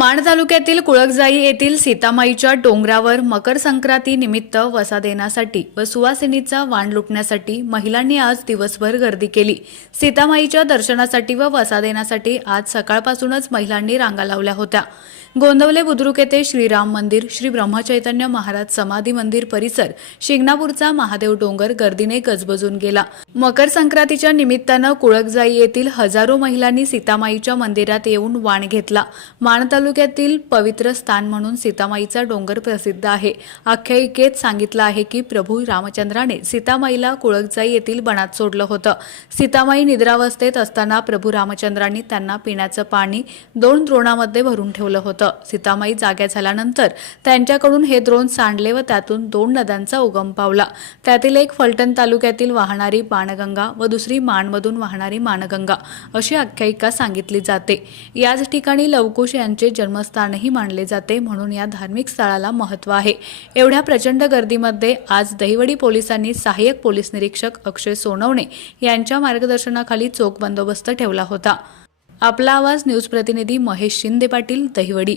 माण तालुक्यातील कुळकजाई येथील सीतामाईच्या डोंगरावर मकर संक्रांती निमित्त वसा देण्यासाठी व सुवासिनीचा वाण लुटण्यासाठी महिलांनी आज दिवसभर गर्दी केली. सीतामाईच्या दर्शनासाठी व वसा देण्यासाठी आज सकाळपासूनच महिलांनी रांगा लावल्या होत्या. गोंदवले बुद्रुक येथे श्रीराम मंदिर श्री ब्रह्मचैतन्य महाराज समाधी मंदिर परिसर शिंगणापूरचा महादेव डोंगर गर्दीने गजबजून गेला. मकर संक्रांतीच्या निमित्तानं कुळकजाई येथील हजारो महिलांनी सीतामाईच्या मंदिरात येऊन वाण घेतला. माण तालुक्यातील पवित्र स्थान म्हणून सीतामाईचा डोंगर प्रसिद्ध आहे. आख्यायिकेत सांगितलं आहे की प्रभू रामचंद्राने सीतामाईला कुळकजाई येथील बनात सोडलं होतं. सीतामाई निद्रावस्थेत असताना प्रभू रामचंद्रांनी त्यांना पिण्याचं पाणी दोन द्रोणामध्ये भरून ठेवलं होतं. सीतामाई जाग्या झाल्यानंतर त्यांच्याकडून हे द्रोण सांडले व त्यातून दोन नद्यांचा उगम पावला. त्यातील एक फलटण तालुक्यातील वाहणारी बाणगंगा व दुसरी माणमधून वाहणारी मानगंगा अशी आख्यायिका सांगितली जाते. याच ठिकाणी लवकुश यांचे जन्मस्थानही मानले जाते म्हणून या धार्मिक स्थळाला महत्त्व आहे. एवढ्या प्रचंड गर्दीमध्ये आज दहिवडी पोलिसांनी सहाय्यक पोलीस निरीक्षक अक्षय सोनवणे यांच्या मार्गदर्शनाखाली चोख बंदोबस्त ठेवला होता. आपला आवाज न्यूज प्रतिनिधी महेश शिंदे पाटील दहिवडी.